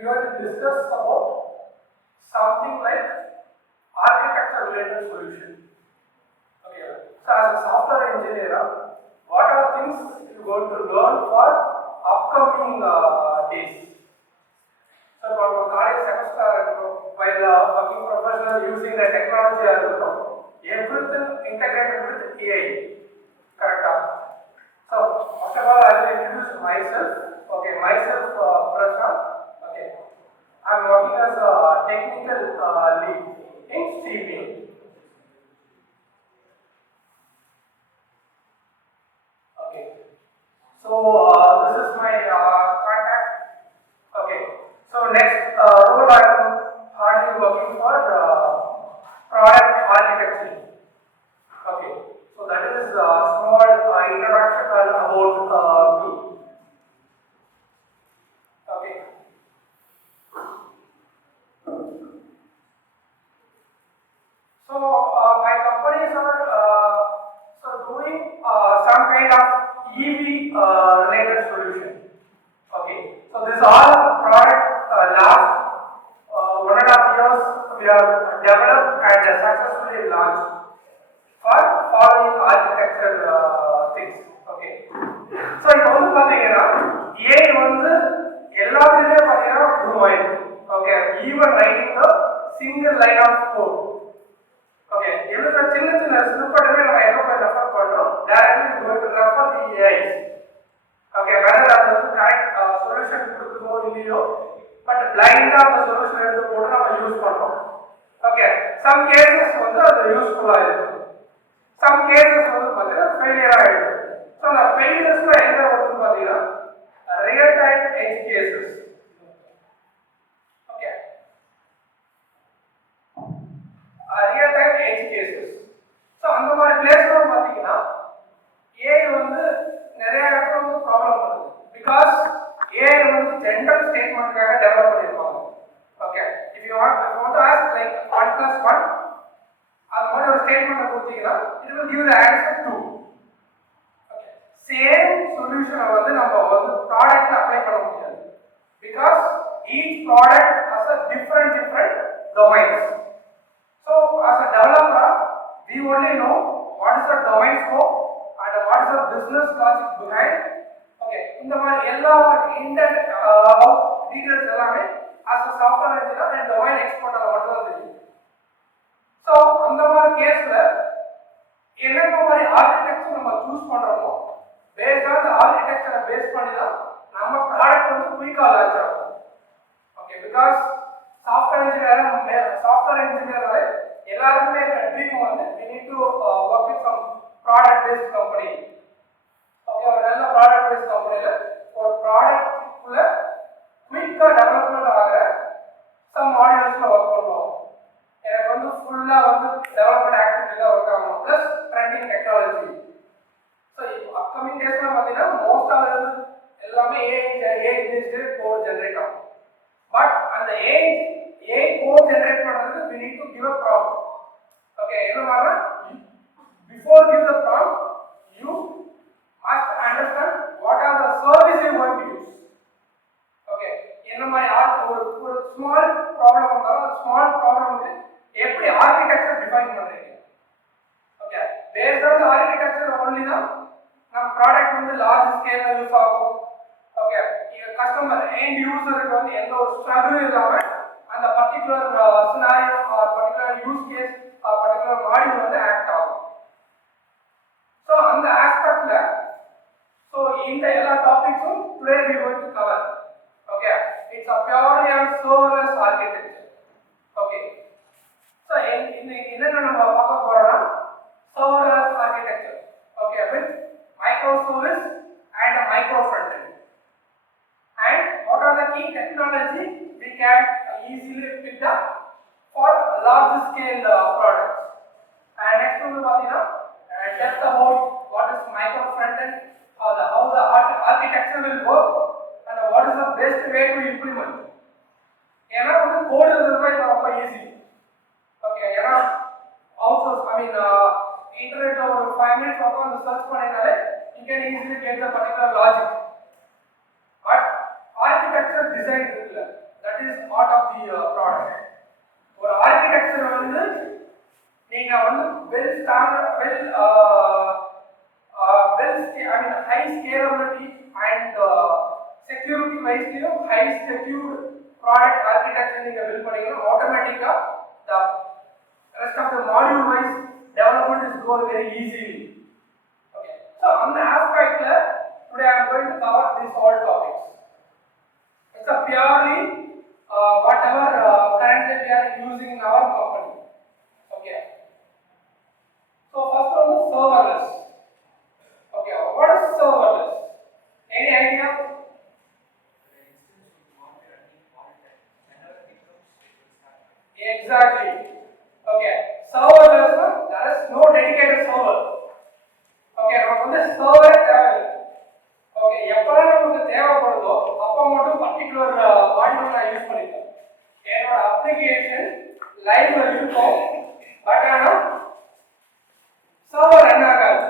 we are going to discuss about something like architecture related solution. Okay. So as a software engineer, what are things you are going to learn for upcoming days? So for college semester, while working professional using the technology, everything integrated with AI. Correct. So first of all, I will introduce myself. Okay, myself, Prashant. Okay, I am working as a technical lead in streaming. Okay, so this is my contact. Okay, so next role I am hardly working for product architecture. Okay, so that is a small introduction about me. Okay. So my companies are doing some kind of EV related solution. Okay, so this all product last 1.5 years we have developed and successfully launched for following architecture things. Okay, so இப்போ வந்து பாத்தீங்கன்னா AI வந்து எல்லாத்துலயுமே பாத்தீங்கன்னா ப்ரூவ் ஆயிருக்கு. Okay, even writing the single line of code. Okay, எழுதுற சின்ன சின்ன ஸ்னிப்பெட்டுமே நம்ம எங்க போய் ரெஃபர் பண்றோம், directly we going to refer the AI. Okay, whether அது வந்து கரெக்ட் சொல்யூஷன் கொடுக்குதோ இல்லையோ, பட் பிளைண்டா அந்த சொல்யூஷன் எடுத்து போட்டு நம்ம யூஸ் பண்றோம். ஓகே, சம் கேசஸ் வந்து அது யூஸ்ஃபுல்லா இருக்கு, சம் கேசஸ் வந்து பாத்தீங்கன்னா ஃபெயிலியர் ஆயிடுது. ஸோ அந்த ஃபெயிலியர்ஸ்ல எங்க வருதுன்னு பாத்தீங்கன்னா real time edge cases. Okay, real time edge cases. So அந்த மாதிரி பிளேஸ்ல பாத்தீங்கன்னா AI வந்து நிறைய இடத்துல வந்து ப்ராப்ளம் வருது. பிகாஸ் AI வந்து ஜெனரல் ஸ்டேட்மெண்ட்காக டெவலப் பண்ணிருப்பாங்க. Okay, if you want to ask like 1 + 1 அந்த மாதிரி ஒரு ஸ்டேட்மெண்ட் கொடுத்தீங்கன்னா it will give the answer 2. Okay, same சொல்யூஷனை வந்து நம்ம வந்து ப்ராடக்ட்ல அப்ளை பண்ண முடியாது. Because each product has a different domains. So as a developer we only know what is the domain scope and what is the business logic behind. Okay, இந்த மாதிரி எல்லா இன்டென்ட் அவுட் டீடைல்ஸ் எல்லாமே as a software engineer and domain expert மட்டும் தான் தெரியும். ஸோ அந்த மாதிரி கேஸ்ல என்னென்ன மாதிரி ஆர்கிடெக்சர் நம்ம சூஸ் பண்றோமோ பேஸ்ட் ஆன் தி ஆர்கிடெக்சரை பேஸ் பண்ணி தான் நம்ம ப்ராடக்ட் வந்து குயிக்கா லான்ச் ஆகும். ஓகே, பிகாஸ் சாஃப்ட்வேர் இன்ஜினியர் எல்லாருக்குமே இருக்க ட்ரீம் வந்து we need to work with some product based company. Okay, ஒரு நல்ல ப்ராடக்ட் பேஸ்ட் கம்பெனில ஒரு ப்ராடக்ட் குள்ள குயிக்கா டெவலப்மென்ட் ஆகிற சம் மாடியூல்ஸ்ல ஒர்க் பண்ணுவோம். எனக்கு வந்து ஃபுல்லா வந்து டெவலப்மென்ட் ஆக்டிவிட்டில ஒர்க் ஆகணும் plus trending technology. So upcoming டேஸ்ல பார்த்தீங்கன்னா மோஸ்ட் ஆஃப் எல்லாமே ஏஐ பேஸ்டு கோட் ஜெனரேட் ஆகும். பட் அந்த ஏஐ கோட் ஜெனரேட் பண்றதுக்கு we need to give a prompt. Okay, என்ன மாதிரி before give the prompt you must understand what are the service you want to use. Okay, என்ன மாதிரி ஒரு small problem வந்தாலும் small ப்ராப்ளம்க்கு எப்படி ஆர்கிடெக்சர் டிஃபைன் பண்றீங்க. Okay, based on architecture only தான் நம்ம ப்ராடக்ட் வந்து லார்ஜ் ஸ்கேல்ல யூஸ் ஆகும். ஓகே, கஸ்டமர் எண்ட் யூசருக்கு வந்து எந்த ஒரு ஸ்ட்ரகிளும் இல்லாம அந்த particular scenario or particular use case or particular module வந்து ஆக்ட் ஆகும். ஸோ அந்த ஆஸ்பெக்ட்ல ஸோ இந்த எல்லா டாபிக்ஸும் today we going to cover. Okay, it's a purely on serverless architecture. Okay, so என்னென்ன நம்ம பார்க்க போறோம்னா serverless architecture. Okay, with microservice and a micro front end. And what are the key technology we can easily pick up for large scale products. And next one பாத்தீங்கன்னா depth about what is micro front end, how the architecture will work and what is the best way to implement. ஏன்னா வந்து கோட் எழுதுறது ரொம்ப easy. Okay, ஏன்னா outsource இன்டர்நெட்ல ஒரு 5 minutes உட்கார்ந்து சர்ச் பண்ணினாலே you can easily get the particular logic. But architecture design இருக்குல்ல, that is part of the product. ஒரு architecture வந்து நீங்க வந்து well standard high scalability and security wise high secured product architecture நீங்க build பண்ணீங்கன்னா automatically the rest of the module wise development is go very easily. Okay, so on the aspect today I am going to cover these all topics. It's a purely whatever currently we are using in our company. Okay, so first one is serverless. Okay, what is serverless? Any idea? Exactly. Okay, serverless, there is no dedicated server. Okay, நமக்கு வந்து server தேவையில்லை. Okay, எப்பலாம் நமக்கு தேவைப்படுதோ அப்போ மட்டும் particular module நான் யூஸ் பண்ணிப்பேன். என்னோட அப்ளிகேஷன் லைவ்ல இருக்கும், பட் ஆனா சர்வர் ரன் ஆகாது.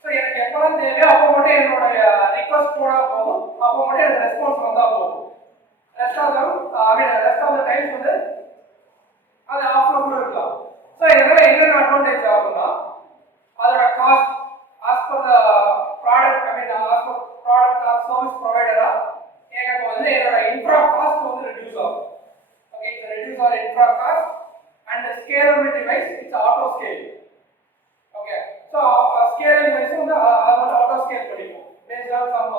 ஸோ எனக்கு எப்பலாம் தேவையோ அப்போ மட்டும் என்னோட ரிக்வஸ்ட் போனா போதும், அப்போ மட்டும் எனக்கு ரெஸ்பான்ஸ் வந்தா போதும். ரெஸ்ட் ஆஃப் த டைம்ஸ் வந்து அது ஆஃப்ல கூட இருக்கலாம். ஸோ இதனால என்னென்ன அட்வான்டேஜ் ஆகும்னா அதோட cost as per the product as per product or service ப்ரொவைடரா எனக்கு வந்து என்னோட இன்ஃப்ரா காஸ்ட் வந்து ரெடியூஸ் ஆகும். Okay, it's reduce our infra cost and scalability wise it's auto scale. Okay, so scaling wise வந்து அது வந்து ஆட்டோ ஸ்கேல் பண்ணிக்கும் based on some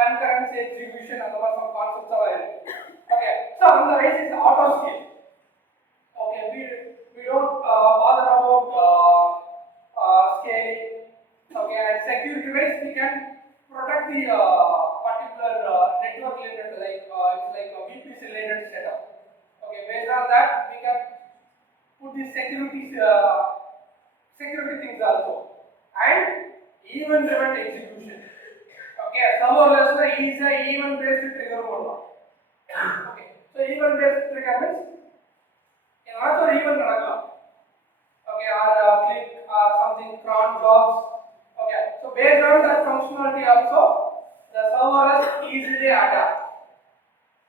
concurrency execution அந்த மாதிரி சம் கான்செப்ட்ஸ் எல்லாம் இருக்கு. ஓகே, ஸோ அந்த wise it's auto scale. Okay, we don't bother about scaling. Okay, and security wise we can protect the particular network related it's like a VPC related setup. Okay, based on that we can put the security things also and event driven execution. Okay, serverless is a event based trigger model. Okay, so event based trigger means also even நடக்கலாம். Okay, or click or something cron jobs. Okay, so based on that functionality also the serverless easily adapt.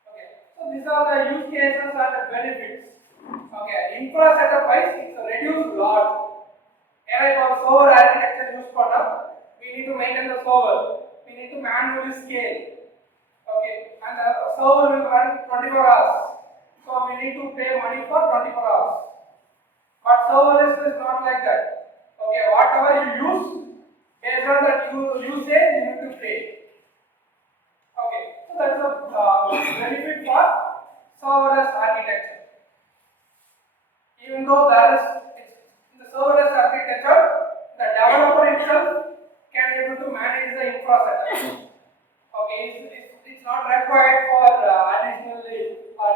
Okay, so these are the use cases and the benefits. Okay, infra setup wise it's a reduced lot. And for server architecture use பண்ணா we need to maintain the server, we need to manually scale. Okay, and the server will run 24 hours. So we need to pay money for 24 hours. But serverless is not like that. Okay, whatever you use, based on that usage, you need to pay. Okay, so that's a benefit for serverless architecture. Even though there is in the serverless architecture, the developer itself can be able to manage the infrastructure. Okay, it's not required for additionally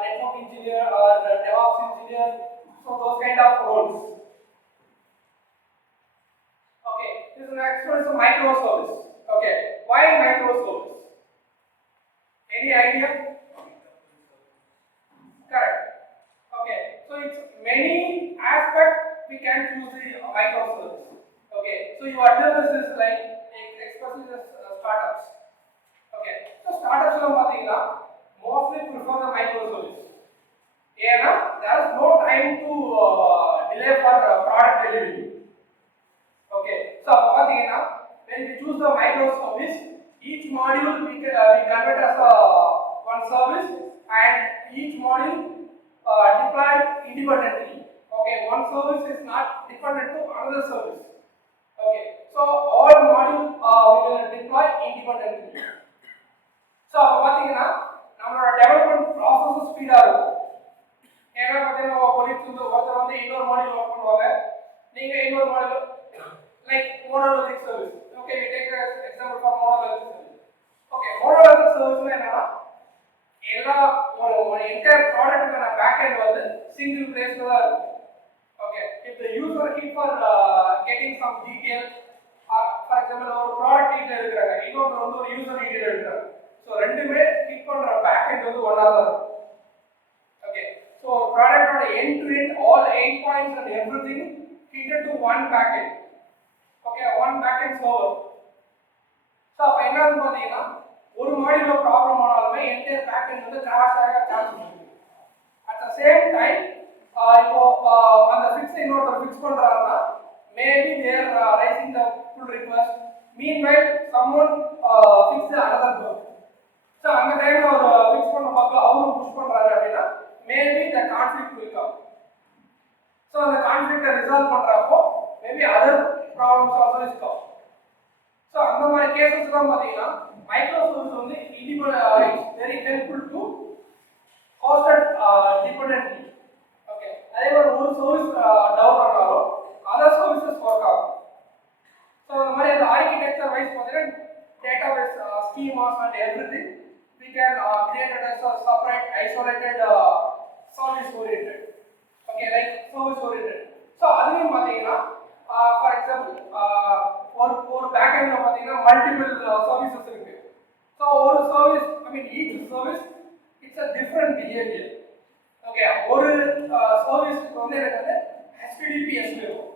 network engineer or DevOps engineer, so those kind of roles. Okay, this next one is a microservice. Okay, why microservice? Any idea? Correct. Okay, so it's many aspects we can choose the microservice. Okay, so your address is like especially the startups. Okay, so startups lo pathina mostly prefer the microservice. Ena there is no time to delay for product delivery. Okay, so pathina when we choose the microservice, each module we convert as one service and each module deployed independently. Okay, one service is not dependent to another service. Okay, so all module we will deploy independently. So பாத்தீங்கன்னா நம்மளோட development process speedo இருக்கும். ஏன்னா பாத்தீங்கன்னா கொலீக்ஸ் வந்து ஒருத்தர் வந்து இன்னொரு module work பண்ணுவாங்க, நீங்க இன்னொரு module like monolithic service. Okay, we take an example for monolithic service. Okay, monolithic service என்னன்னா எல்லா ஒரு என்டையர் ப்ராடக்ட்டுக்கான பேக் எண்ட் வந்து சிங்கிள் பிளேஸ்ல தான் இருக்கும். Okay, if the user keep for getting some detail, for example ஒரு ப்ராடக்ட் டீடைல் எடுக்கறாங்க, இன்னொரு வந்து ஒரு யூசர் டீடைல் எடுக்கறாங்க. So ரெண்டுமே கிளிக் பண்ற பேக் எண்ட் வந்து ஒண்ணா தான் இருக்கும். Okay, so product ஓட end to end all 8 points and everything fitted to one backend. Okay, one backend server. So அப்ப என்னன்னு பாத்தீங்கன்னா ஒரு மாடியூல்ல ப்ராப்ளம் ஆனாலுமே பண்ணாலுமே என்டையர் பேக்கெட் வந்து கிராஷ் ஆக சான்ஸ் இருக்கு. அட் த சேம் டைம் இப்போ அந்த ஃபிக்ஸ் இன்னொருத்தர் ஃபிக்ஸ் பண்றாங்கன்னா maybe they're raising the pull request, meanwhile someone fix another bug. So அந்த டைம்ல ஒரு ஃபிக்ஸ் பண்ண பக்கம் அவரும் புஷ் பண்றாரு அப்படின்னா maybe the conflict will come. So அந்த கான்ஃபிளிக்டை ரிசால்வ் பண்றப்போ maybe other problems also is come. So அந்த மாதிரி கேசஸ் தான் பார்த்தீங்கன்னா மைக்ரோ சர்வீஸ் வந்து it's very helpful to hosted dependently. Okay, அதே மாதிரி ஒரு சர்வீஸ் டவுன் ஆனாலும் அதர் சர்வீசஸ் ஒர்க் ஆகும். ஸோ அந்த மாதிரி அந்த ஆர்கிடெக்சர் வைஸ் பார்த்தீங்கன்னா database schemas and everything we can create it as a separate isolated service oriented. Okay, like service oriented. So அதுவும் பாத்தீங்கன்னா for example ஒரு back end ல பாத்தீங்கன்னா multiple services இருக்கு. So ஒரு service, I mean each service it's a different behavior. Okay, ஒரு service வந்து எனக்கு வந்து HTTPS வேணும்.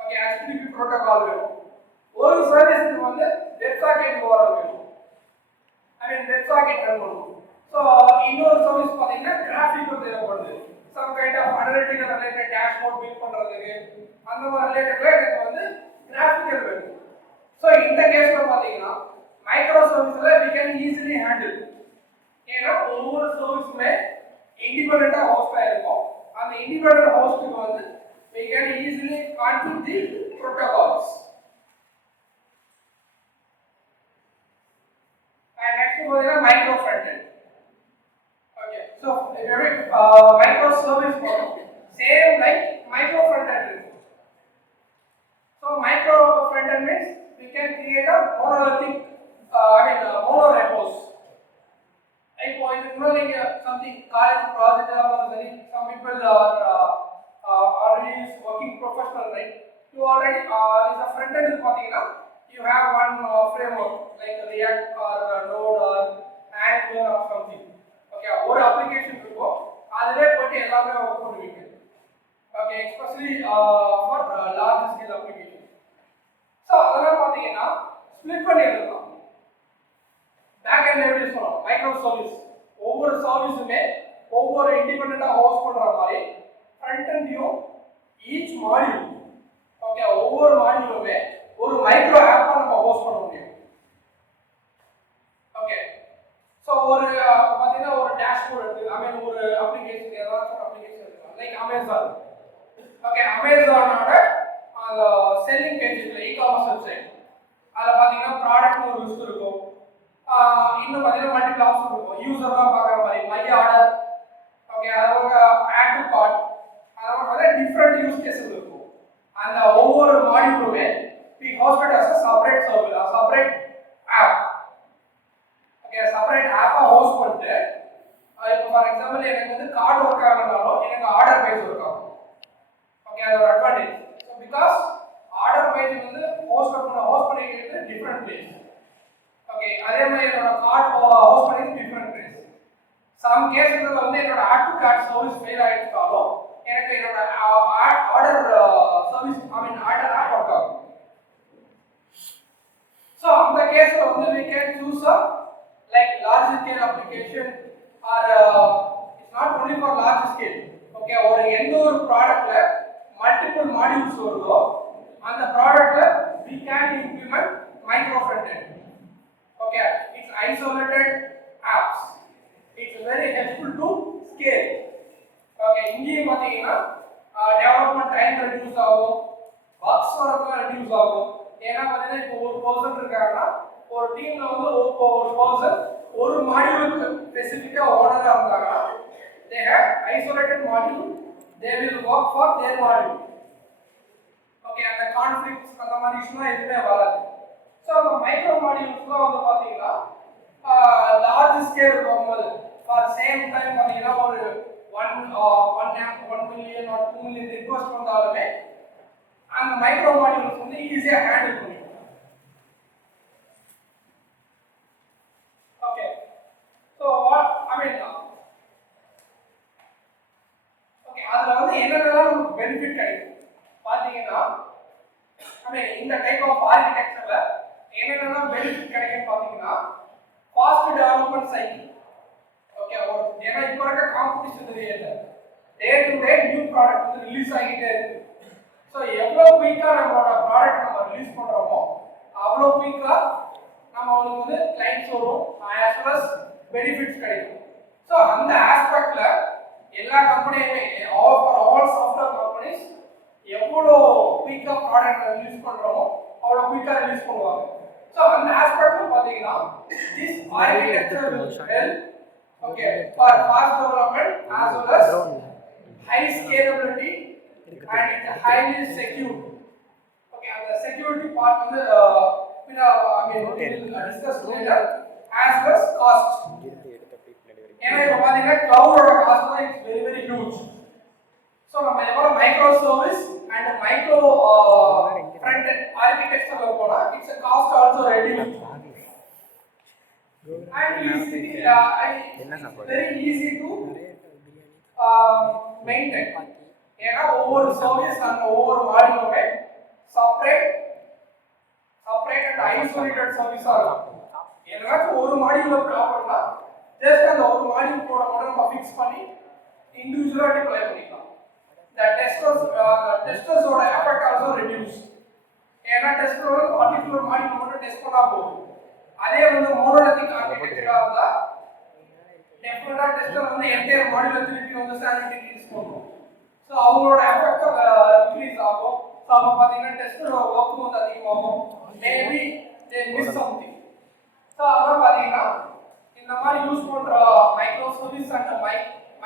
Okay, HTTP protocol வேணும். ஒரு சர்வீஸ்க்கு வந்து வெப்சாக்கெட் URL வேணும். I mean வெப்சாக்கெட் ரன் பண்ணணும். ஸோ இன்னொரு சர்வீஸ் பார்த்தீங்கன்னா கிராஃபிக் தேவைப்படுது. Some kind of analytical related dashboard build பண்ணுறதுக்கு அந்த மாதிரி ரிலேட்டட்ல எனக்கு வந்து கிராஃபிக்கல் வேணும். ஸோ இந்த கேஸ்ல பார்த்தீங்கன்னா மைக்ரோ சர்வீஸில் we can easily handle. ஏன்னா ஒவ்வொரு சர்வீஸுமே இண்டிபெண்டா ஹோஸ்ட் ஆயிருக்கும். அந்த இண்டிபெண்டன்ட் ஹோஸ்ட்டுக்கு வந்து we can easily configure the protocols. And next is micro front end. Okay, so micro service model same like micro front end. So micro front end means we can create a monolithic mono repos. Like for example, like something college project or some people are already working professional, right? You already is a front end pathina. You have one framework like React or Node or Angular or something. Okay, or application iruko adile potti ellame work பண்ணுவீங்க. Okay, especially for large scale application. So அதெல்லாம் பாத்தீங்கன்னா ஸ்ப்ளிட் பண்ணி எழுதலாம். Back end எப்படி சொல்லலாம், micro service ஒவ்வொரு சர்வீஸுமே ஒவ்வொரு இண்டிபெண்டண்டா ஹோஸ்ட் பண்ற மாதிரி ஃப்ரண்ட் எண்ட்லயும் ஈச் மாடியூல், ஓகே, ஒவ்வொரு மாடியூலுமே ஒரு மைக்ரோ ஆப்பா நம்ம ஹோஸ்ட் பண்ண முடியும். ஓகே, சோ ஒரு பாத்தீங்கன்னா ஒரு டேஷ்போர்ட் இருக்கு, ஐ மீன் ஒரு அப்ளிகேஷன், ஏதாவது ஒரு அப்ளிகேஷன் இருக்கு லைக் அமேசான். ஓகே, அமேசானோட அந்த செல்லிங் பேஜ் இருக்கு, இ-காமர்ஸ் வெப்சைட். அதுல பாத்தீங்கன்னா ப்ராடக்ட்னு ஒரு லிஸ்ட் இருக்கும். இன்னும் பாத்தீங்கன்னா மல்டிபிள் ஆப்ஷன் இருக்கும். யூசர்லாம் பார்க்குற மாதிரி மை ஆர்டர், ஓகே, அதோட ஆட் டு கார்ட், அதோட பார்த்தா டிஃப்ரெண்ட் யூஸ் கேஸஸ் இருக்கும். அந்த ஒவ்வொரு மாடியூலுமே we hosted as a separate service, a separate app. Okay, separate app host பண்ணிட்டு இப்போ ஃபார் எக்ஸாம்பிள் எனக்கு வந்து கார்டு ஒர்க் ஆகணும்னாலும் எனக்கு ஆர்டர் பேஜ் ஒர்க் ஆகும். ஓகே, அது ஒரு advantage. So because order page வந்து ஹோஸ்ட் பண்ணிக்கிறது டிஃப்ரெண்ட் பிளேஸ். ஓகே, அதே மாதிரி என்னோட கார்டு ஹோஸ்ட் பண்ணிக்கிறது டிஃப்ரெண்ட் பிளேஸ். சம் கேஸ்ல வந்து என்னோட add to cart service fail ஆயிடுச்சாலும் எனக்கு என்னோட order service, I mean order app work ஆகும். So in the case of we can choose a like large scale application or it's not only for large scale. Okay, or எந்த ஒரு ப்ராடக்ட்ல multiple modules வருதோ அந்த ப்ராடக்ட்ல we can implement micro front end. Okay, it's isolated apps. It's very helpful to scale. Okay, இங்கேயும் பாத்தீங்கன்னா development time reduce ஆகும், bugs வரதும் ரெடியூஸ் ஆகும். ஏன்னா பாத்தீங்கன்னா இப்போ ஒரு பர்சன் இருக்காங்கன்னா ஒரு டீம்ல வந்து ஒரு பர்சன் ஒரு மாடியூலுக்கு ஸ்பெசிஃபிக்கா ஓனரா இருந்தாங்கன்னா they have isolated module, they will work for their module. Okay, அந்த கான்ஃப்ளிக்ட்ஸ் அந்த மாதிரி இஷ்யூலாம் எதுவுமே வராது. ஸோ அந்த மைக்ரோ மாடியூல்ஸ்லாம் வந்து பாத்தீங்கன்னா லார்ஜ் ஸ்கேல் போகும்போது ஃபார் சேம் டைம் பாத்தீங்கன்னா ஒரு 1 மில்லியன் or 2 மில்லியன் ரிக்வெஸ்ட் வந்தாலுமே அந்த மைக்ரோ மாடியூல்ஸ் வந்து ஈஸியா ஹேண்டில் பண்ணிடும். ஓகே, சோ வாட் ஐ மீன் ஓகே, அதுல வந்து என்னென்னலாம் நமக்கு பெனிஃபிட் கிடைக்கும் பாத்தீங்கன்னா, ஐ மீன் இந்த டைப் ஆஃப் ஆர்கிடெக்சர்ல என்னென்னலாம் பெனிஃபிட் கிடைக்கும் பாத்தீங்கன்னா, ஃபாஸ்ட் டெவலப்மென்ட் சைக்கிள். தெரியல. Day to day new product வந்து ரிலீஸ் ஆகிட்டே இருக்கு. ஸோ எவ்வளோ குயிக்காக நம்மளோட ப்ராடக்ட் நம்ம ரிலீஸ் பண்ணுறோமோ அவ்வளோ குயிக்காக நம்மளுக்கு வந்து கிளைண்ட்ஸ் வரும், ஆஸ் வெல் அஸ் பெனிஃபிட்ஸ் கிடைக்கும். ஸோ அந்த ஆஸ்பெக்ட்ல எல்லா கம்பெனியுமே ஆல் சாஃப்ட்வேர் கம்பெனிஸ் எவ்வளோ குயிக்காக ப்ராடக்ட் ரிலீஸ் பண்ணுறோமோ அவ்வளோ குயிக்காக ரிலீஸ் பண்ணுவாங்க. ஸோ அந்த ஆஸ்பெக்ட்ல பார்த்தீங்கன்னா this architecture will help okay for fast development as well as high scalability and it's highly secure. Okay, and the security part வந்து we will discuss later as well as cost. ஏன்னா இப்போ பார்த்தீங்கன்னா cloud-ஓட cost வந்து it's very very huge. So நம்ம எவ்வளோ micro service and micro front end architecture போனா it's a cost also reduced. And very easy to maintain. ஏன்னா ஒவ்வொரு சர்வீஸ் அந்த ஒவ்வொரு மாடியூலுமே செப்பரேட் அண்ட் ஐசோலேட்டட் சர்வீஸா இருக்கும். ஏதாச்சும் ஒரு மாடியூல ப்ராப்ளம்னா ஜஸ்ட் அந்த ஒரு மாடியூல் கூட மட்டும் நம்ம ஃபிக்ஸ் பண்ணி இண்டிவிஜுவலா டிப்ளாய் பண்ணிக்கலாம். The testers-ஓட effort also reduced. ஏன்னா டெஸ்டர் ஒரு பர்టిక్యులர் மாடியூல் மட்டும் டெஸ்ட் பண்ணா போதும். அதே வந்து மோனோலித்திக் ஆர்கிடெக்சரா இருந்தா டெஃபினட்டா டெஸ்டர் வந்து என்டையர் மாடியூல திருப்பி வந்து சானிட்டி டெஸ்ட் பண்ணும். ஸோ அவங்களோட எஃபெக்ட் இன்க்ரீஸ் ஆகும். ஸோ அவங்க பார்த்தீங்கன்னா டெஸ்டர் ஒர்க் வந்து அதிகமாகும். Maybe they miss something. So அதெல்லாம் பார்த்தீங்கன்னா இந்த மாதிரி யூஸ் பண்ற micro service and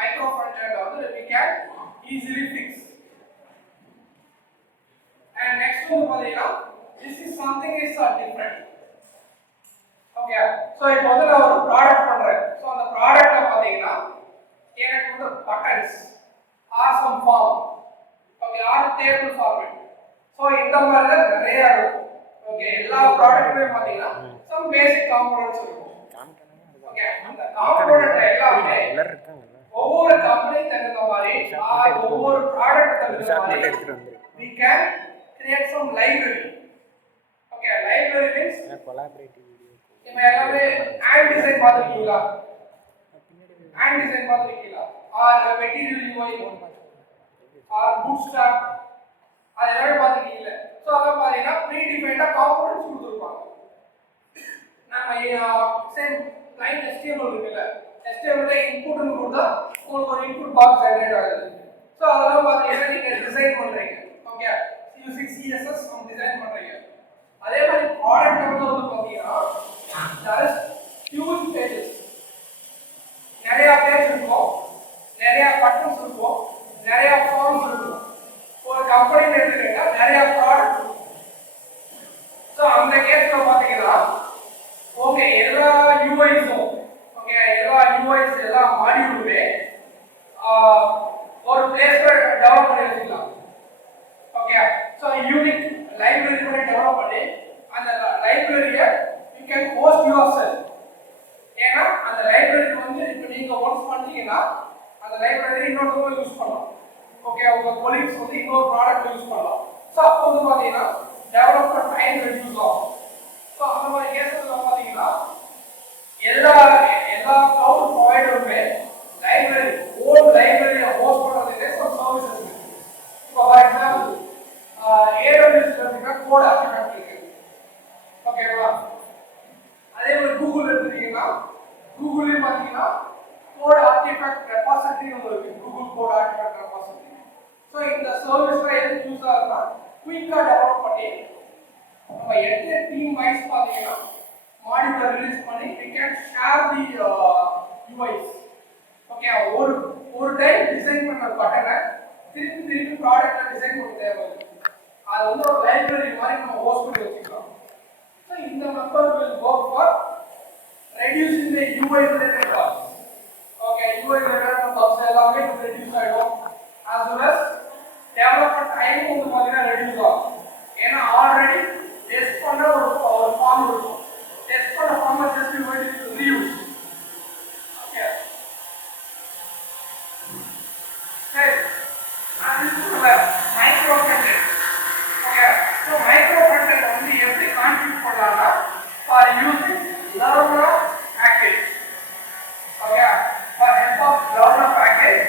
micro front end வந்து we can easily fix. And next one பார்த்தீங்கன்னா this is something is different. Okay, so இப்போ வந்து நான் ஒரு ப்ராடக்ட் பண்றேன். ஸோ அந்த ப்ராடக்ட்ல பார்த்தீங்கன்னா எனக்கு வந்து buttons or some form okay or table format. So இந்த மாதிரி நிறைய இருக்கும். ஓகே, எல்லா ப்ராடக்ட்லயே பார்த்தீங்கன்னா சம் பேசிக் காம்போனன்ட்ஸ் இருக்கும். ஓகே, அந்த காம்போனன்ட் எல்லாமே ஒவ்வொரு கம்பெனி தகுந்த மாதிரி ஒவ்வொரு ப்ராடக்ட் தகுந்த மாதிரி we can create some library. Okay, library means collaborative video. நம்ம எல்லாமே and design பார்த்திருக்கீங்களா? and design பார்த்திருக்கீங்களா? or material UI or bootstrap அதெல்லாம் பார்த்திருக்கீங்களா? சோ அதெல்லாம் பாத்தீங்கன்னா predefined components கொடுத்திருப்பாங்க. நம்ம சேம் லைன் HTML இருக்குல்ல, HTML ல இன்புட் னு கொடுத்தா உங்களுக்கு ஒரு இன்புட் பாக்ஸ் ஜெனரேட் ஆகுது. சோ அதெல்லாம் பாத்தீங்கன்னா நீங்க டிசைன் பண்றீங்க. ஓகே, using CSS நம்ம டிசைன் பண்றீங்க. அதே மாதிரி ப்ராடக்ட் லெவல்ல வந்து பாத்தீங்கன்னா there is huge pages. நிறைய பேஜ் இருக்கும், நிறைய பட்டன்ஸ் இருக்கும், நிறைய ஃபார்ம்ஸ் இருக்கும். ஒரு கம்பெனில எடுத்துக்கிட்டா நிறைய ப்ராடக்ட் இருக்கும். சோ அந்த கேஸ்ல பாத்தீங்கன்னா ஓகே எல்லா UIஸும் ஓகே எல்லா UIஸ் எல்லா மாடியூலுமே ஒரு பிளேஸ்ல டெவலப் பண்ணி வச்சிக்கலாம். ஓகே, சோ யூனிக் லைப்ரரி கூட டெவலப் பண்ணி அந்த லைப்ரரியை you can host yourself. ஏன்னா அந்த லைப்ரரி வந்து இப்போ நீங்க ஒர்க் பண்ணீங்கன்னா அந்த லைப்ரரி இன்னொருத்தவங்க யூஸ் பண்ணலாம். ஓகே, உங்க கொலீக்ஸ் வந்து இன்னொரு ப்ராடக்ட் யூஸ் பண்ணலாம். ஸோ அப்போ வந்து பார்த்தீங்கன்னா டெவலப்மெண்ட் டைம் ரெடியூஸ் ஆகும். ஸோ அந்த மாதிரி கேஸஸ்ல பார்த்தீங்கன்னா எல்லா கிளவுட் ப்ரொவைடருமே லைப்ரரி ஓன் லைப்ரரியை ஹோஸ்ட் பண்ணுறதுக்கு சம் சர்வீசஸ் இருக்கு. இப்போ ஃபார் எக்ஸாம்பிள் AWS பார்த்தீங்கன்னா கோட் ஆர்டிஃபேக்ட் இருக்கு. ஓகேவா? அதே மாதிரி கூகுள் எடுத்துட்டீங்கன்னா கூகுள்லயும் பார்த்தீங்கன்னா கோட் ஆர்டிஃபேக்ட் ரெபாசிட்டரி ஒன்று இருக்கு, Google code artifact repository. So இந்த சர்வீஸ்ல எதுக்கு யூஸ் ஆகுதுன்னா குயிக்காக டெவலப் பண்ணி நம்ம எந்த டீம் வைஸ் பார்த்தீங்கன்னா மாடியூலை ரிலீஸ் பண்ணி we can share the UIs. Okay, ஒரு டைம் டிசைன் பண்ண பட்டனை திருப்பி ப்ராடக்ட்டை டிசைன் பண்ண தேவையில்லை. அது வந்து ஒரு லைப்ரரி மாதிரி நம்ம ஹோஸ்ட் பண்ணி வச்சுக்கலாம். So in the method will work for reducing the UI related costs. Okay, UI related costs எல்லாமே reduce ஆயிடும். As well as development time வந்து பாத்தீங்கன்னா reduce ஆகும். ஏன்னா ஆல்ரெடி டெஸ்ட் பண்ண ஒரு ஃபார்ம் இருக்கும். டெஸ்ட் பண்ண ஃபார்மை just you going to reuse. Okay. சரி, அது micro content. Okay, so micro content வந்து எப்படி கான்ஃபிகர் பண்ணலாம்னா for using learner package. Okay, for help of learner package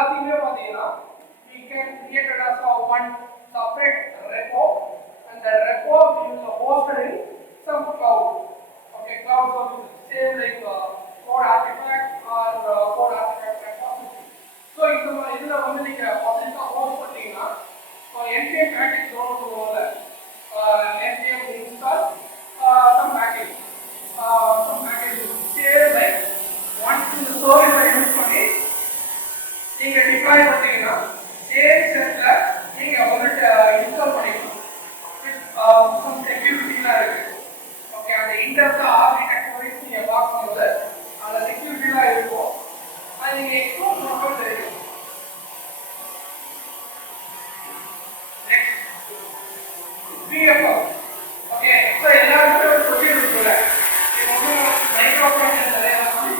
எல்லாத்தையுமே பார்த்தீங்கன்னா we can create it as a one separate repo, and the repo is hosted in some cloud. Okay, cloud services, same like code artifact or code artifact repository. So இதுல வந்து நீங்க பப்ளிக்கா ஹோஸ்ட் பண்ணீங்கன்னா npm package download பண்ணுவாங்க, npm install some package, same like once இந்த service use பண்ணி நீங்க டிப்ளாய் பண்ணீங்கன்னா சேம் செட்ல நீங்க வந்துட்டு இன்ஸ்டால் பண்ணிக்கலாம் வித் சம் செக்யூரிட்டிலாம் இருக்கு. ஓகே, அந்த இன்டர்னல் ஆர்க்கிடெக்சர் நீங்க பார்க்கும்போது அந்த செக்யூரிட்டிலாம் இருக்கும், அது நீங்க எக்ஸ்ப்ளோர் பண்ணவும் தெரியும். Next BFF. ஓகே, ஸோ எல்லாருமே ஒரு ப்ரொசீஜர் இருக்குல்ல, இப்போ வந்து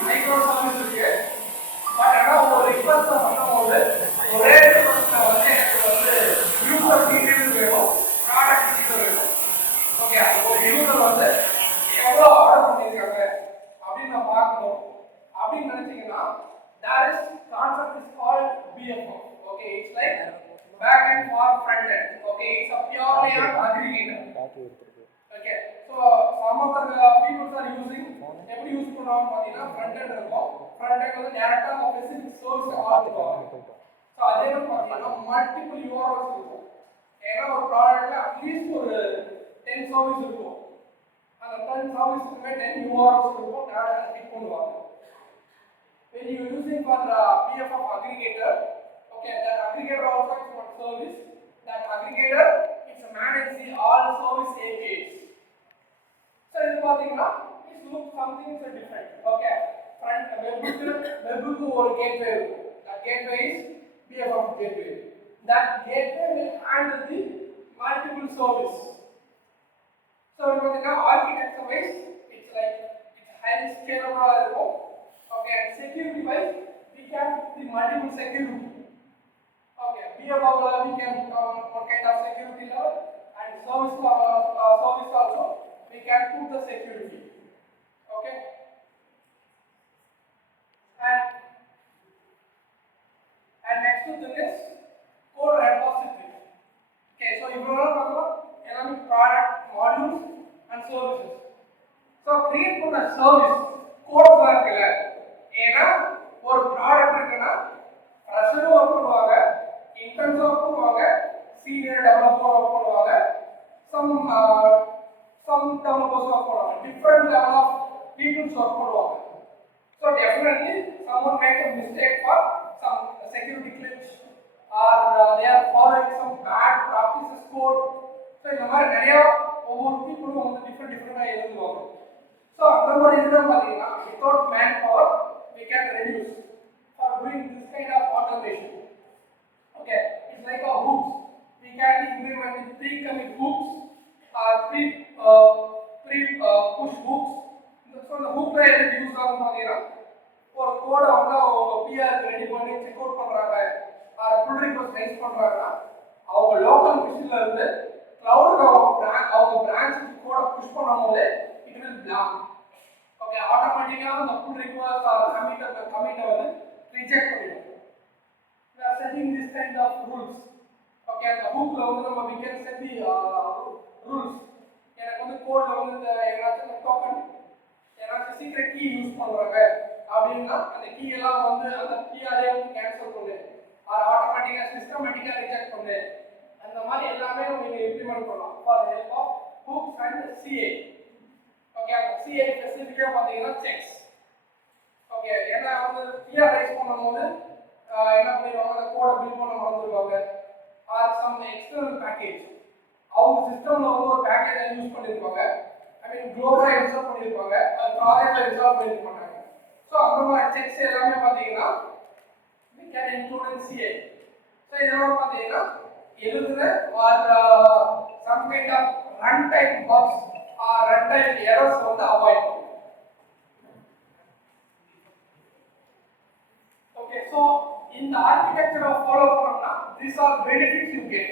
மைக்ரோ சர்வீஸ் இருக்கு. பட் ஆனால் ஒரு ரிக்வெஸ்ட்டை பண்ணும்போது ஒரே ரிக்வெஸ்ட்டில் வந்து எனக்கு வந்து யூசர் டீட்டெயில்ஸ் வேணும், ப்ராடக்ட் டீட்டெயில் வேணும். ஓகே, ஒரு யூசர் வந்து எவ்வளோ ஆர்டர் பண்ணியிருக்காங்க அப்படின்னு நான் பார்க்கணும் அப்படின்னு நினச்சிங்கன்னா there is concept is called BFF. Okay, it's like back end for front end. Okay, it's a purely an aggregator. Okay, so some of the people are using எப்படி யூஸ் பண்ணுவாங்க பார்த்தீங்கன்னா front end இருக்கும், front end வந்து டேரக்டா அந்த specific source ஆடுவாங்க. ஸோ அதே மாதிரி பார்த்தீங்கன்னா மல்டிபிள் URLs இருக்கும். ஏன்னா ஒரு ப்ராடக்ட்ல அட்லீஸ்ட் ஒரு 10 சர்வீஸ் இருக்கும், அந்த 10 சர்வீஸ்க்குமே 10 URLs இருக்கும், டேரக்டா கிளிக் பண்ணுவாங்க. When you are using for the BFF aggregator, okay, that aggregator also is one service. That aggregator is managing all service APIs. So this பார்த்தீங்கன்னா it looks something so different. Okay, front web or gateway. That gateway is BFF gateway. That gateway will handle the multiple service. So பார்த்தீங்கன்னா architecture wise it's like it's highly scalable இருக்கும். Okay, and security wise we can put the multiple security. Okay, BFF we can what kind of security level, and service also we can put the security. Okay, and next to this code repository. Okay, so if you want to talk about product modules and services, so create for the service code இருக்குல்ல, ஏன்னா ஒரு ப்ராடக்ட் இருக்குன்னா ரஷரும் ஒர்க் பண்ணுவாங்க, இன்டர்ன்ஸும் ஒர்க் பண்ணுவாங்க, சீனியர் டெவலப்பரும் ஒர்க் பண்ணுவாங்க, some developers work பண்ணுவாங்க, different level of people work பண்ணுவாங்க. So definitely someone make a mistake for some security glitch, or they are following some bad practices code. So இந்த மாதிரி நிறைய ஒவ்வொரு பீப்புளும் வந்து டிஃப்ரெண்டா எழுதுவாங்க. So அந்த மாதிரி இதுல பாத்தீங்கன்னா without manpower we can reduce for doing this kind of automation. Okay, it's like a hooks. We can implement with pre-commit hooks or push hooks. So the hook ல எது யூஸ் ஆகும் பாத்தீங்கன்னா ஒரு கோட வந்து அவங்க PR ரெடி பண்ணி செக் அவுட் பண்றாங்க or pull request ரைஸ் பண்றாங்கன்னா அவங்க லோக்கல் மிஷின்ல இருந்து கிளவுட்ல அவங்க பிரான்ச் கோட புஷ் பண்ணும்போது it will block. Okay, automatically the pull request or commit வந்து ரிஜெக்ட் பண்ணிடும். We are setting this kind of rules. Okay, the hook ல வந்து நம்ம we can set the rules. எனக்கு வந்து கோட்ல வந்து ஏதாச்சும் டோக்கன் ஏதாச்சும் சீக்ரெட் கீ யூஸ் பண்றாங்க அப்படின்னா அந்த கீ எல்லாம் வந்து அந்த பிஆர்ஏ வந்து கேன்சல் பண்ணு, அது ஆட்டோமேட்டிக்கா சிஸ்டமேட்டிக்கா ரிஜெக்ட் பண்ணு, அந்த மாதிரி எல்லாமே நீங்க இம்ப்ளிமெண்ட் பண்ணலாம் for help of hooks and CA. Okay, CA ஸ்பெசிஃபிக்கா பாத்தீங்கன்னா செக்ஸ். ஓகே, ஏன்னா வந்து பிஆர் ரைஸ் பண்ணும்போது என்ன பண்ணிடுவாங்க, அந்த கோடை பில் பண்ண மறந்துடுவாங்க, ஆர் சம் எக்ஸ்டர்னல் பேக்கேஜ் அவங்க சிஸ்டம்ல வந்து ஒரு பேக்கேஜ் யூஸ் பண்ணிருப்பாங்க, ஐ மீன் குளோபலா இன்ஸ்டால் பண்ணிருப்பாங்க, அது ப்ராஜெக்ட்ல இன்ஸ்டால் பண்ணிருக்க மாட்டாங்க. ஸோ அந்த மாதிரி செக்ஸ் எல்லாமே பார்த்தீங்கன்னா we can include in CA. So இதெல்லாம் பார்த்தீங்கன்னா எழுதுற or some kind of runtime bugs or runtime errors வந்து அவாய்ட் பண்ணும். Okay, so இந்த ஆர்கிடெக்சரை ஃபாலோ பண்ணோம்னா these are benefits you get.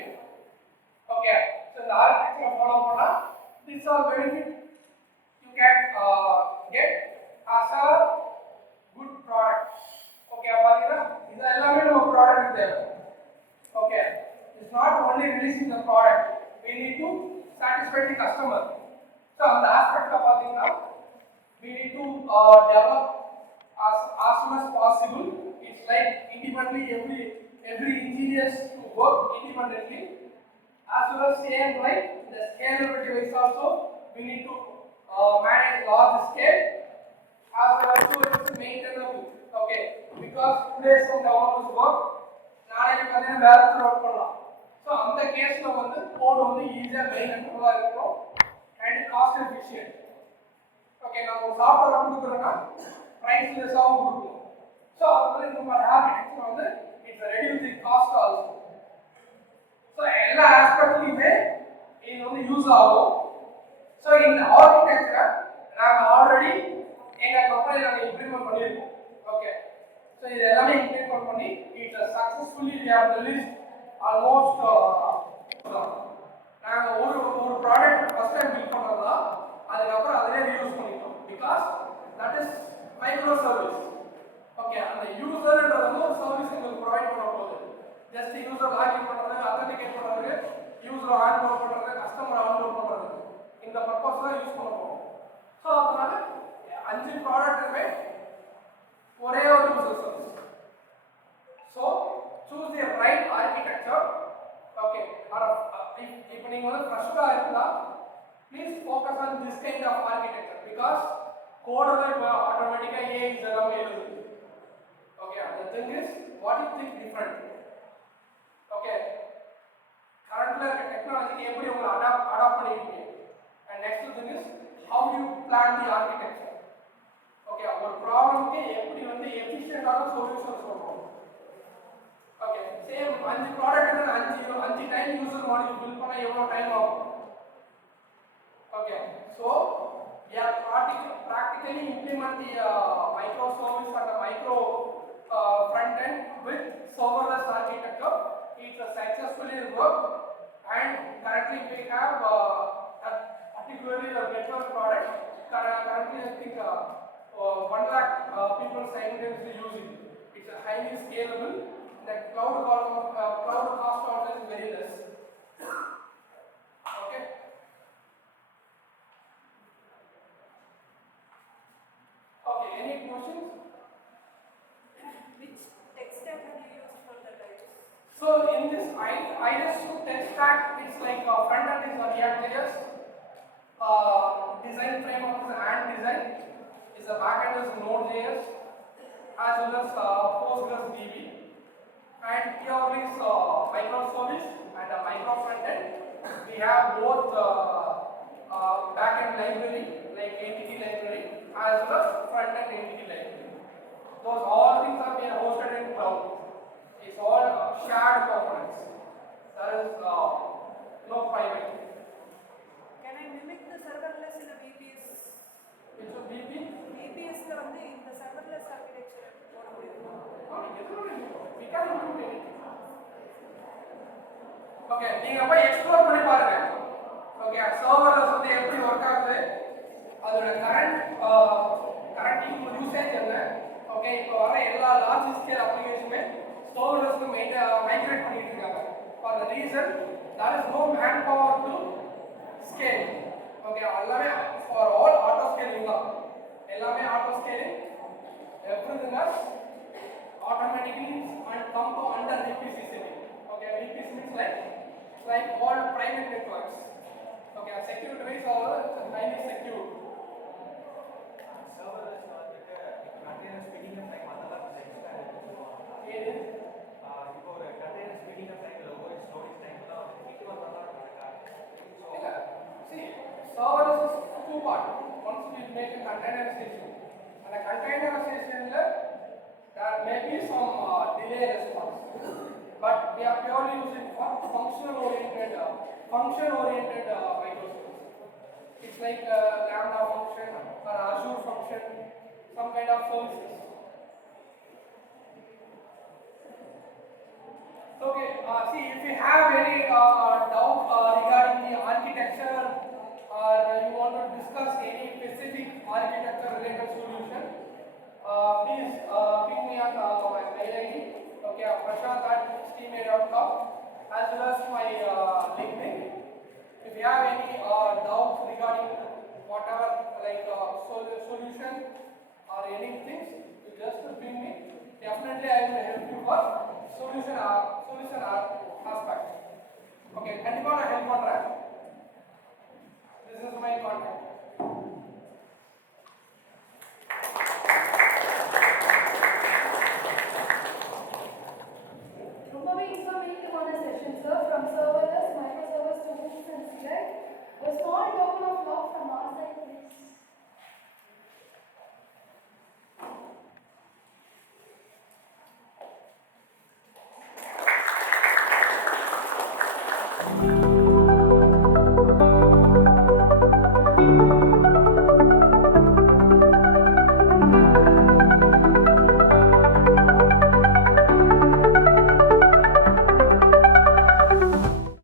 Okay, so the architecture follow பண்ணா these are benefits you can get as a good product. Okay, பாத்தீங்கன்னா இது எல்லாமே நம்ம ப்ராடக்ட் தேவை. Okay, it's not only releasing the product, we need to satisfy the customer. So on the aspect of பாத்தீங்கன்னா we need to develop as soon as possible. It's like independently every engineers to work independently, as well as same like the scalability wise also we need to manage large scale, as well as to maintainable. Okay, because today's some developers work நாளைக்கு பார்த்தீங்கன்னா வேற ஒர்க் பண்ணலாம். ஸோ அந்த கேஸ்ல வந்து கோட் வந்து ஈஸியாக மெயின்டெனபிளா இருக்கும் அண்ட் காஸ்ட் எஃபிஷியன்ட். ஓகே, நம்ம ஒரு சாஃப்ட்வேர் கொடுக்குறோம்னா பிரைஸ் லெஸ்ஸாகவும் கொடுக்கணும். ஸோ அது வந்து இந்த மாதிரி ஆர்கிடெக்சர் வந்து it's reduce the cost also. So எல்லா ஆஸ்பெக்ட்லையுமே இது வந்து யூஸ் ஆகும். ஸோ இந்த ஆர்கிடெக்சரை நாங்கள் ஆல்ரெடி எங்கள் கம்பெனியில் நாங்கள் இம்ப்ளிமெண்ட் பண்ணியிருக்கோம். ஓகே, so இது எல்லாமே இம்ப்ளிமெண்ட் பண்ணி it successfully we have released almost நாங்க ஒரு ப்ராடக்ட் ஃபர்ஸ்ட் டைம் பில்ட் பண்ணறதா அதுக்கு அப்புறம் அதே யூஸ் பண்ணிட்டோம். because that is micro service. Okay, அந்த யூசர்ன்றது வந்து ஒரு சர்வீஸ் உங்களுக்கு ப்ரொவைட் பண்ண போகுது. ஜஸ்ட் யூசர் லாகின் பண்றது, ஆத்தென்டிகேட் பண்றது, யூசர் ஆன்போர்ட் பண்றது, கஸ்டமர் ஆன்போர்ட் பண்றது, இந்த பர்பஸ் தான் யூஸ் பண்ண போறோம். ஸோ அதனால 5 ப்ராடக்ட்டுமே ஒரே ஒரு user service. So choose the right architecture. Okay, or if நீங்க வந்து ஃப்ரெஷ்ஷா இருந்தா please focus on this kind of architecture, because code வந்து automatically AI எல்லாமே எழுதுது. Okay, the thing is what you think different. Okay, currently technology எப்படி உங்களை அடாப்ட் பண்ணிருக்கீங்க, and next thing is how you plan the architecture. Okay, ஒரு ப்ராப்ளம்க்கு எப்படி வந்து எஃபிஷியன்ட்டான சொல்யூஷன் சொல்றோம். Okay, same 5 product 5 time user module build பண்ணா எவ்வளவு டைம் ஆகும். Okay, so we are practically implement the microservice and the micro front end with serverless architecture. It's a successfully work, and currently we have particularly the network product. Currently I think 1 lakh people simultaneously using. It's a highly scalable. The cloud cost also is very less. Okay. Okay. Any questions? Which tech stack have you used for the types? So in this IDES tech stack, it's like front end is React.js, design framework is Ant design, is the back end is Node.js, as well as PostgreSQL. And here is microservice and a micro front end. We have both backend library like entity library as well as front end entity library. Those all things are being hosted in cloud. It's all shared components. There is no private. Can I mimic the serverless in a VPS? It's a VP. VPS la வந்து இந்த serverless architecture போட முடியுமா? We can implement it. Okay, நீங்க போய் எக்ஸ்ப்ளோர் பண்ணி பாருங்க. ஓகே, சர்வர்லஸ் வந்து எப்படி வர்க் ஆகுது, அதோட கரண்ட் யூசேஜ் என்ன. ஓகே, இப்போ வர எல்லா லார்ஜ் ஸ்கேல் அப்ளிகேஷனுமே சர்வர்லஸ்க்கு மைக்ரேட் பண்ணிட்டு இருக்காங்க. For the reason there is no manpower to scale. Okay, எல்லாமே ஃபார் ஆல் ஆட்டோ ஸ்கேலிங் தான். எல்லாமே auto scaling, everything else automatically and come to under VPC setting. Okay, VPC means like all private networks. Okay, secure device all highly secure. Serverless வந்துட்டு container speeding up time அதெல்லாம் எக்ஸ்ட்ரா ஏது இப்போ ஒரு container speeding up time ஒரு storage time தான் equal தான் நடக்காது. இல்ல see serverless is two part. Once we make a containerization, and a containerization la there may be some delay response, but we are purely using for function oriented microservices. It's like lambda function or Azure function, some kind of services. Okay, see if you have any doubt regarding the architecture, or you want to discuss any specific architecture related solution, please ping me on my mail ID, okay, prashant@steamay.com, as well as my LinkedIn. If you have any doubts regarding whatever like solution or anything, you just ping me. Definitely I will help you for solution aspect. Okay, and you want to help on that. This is my contact.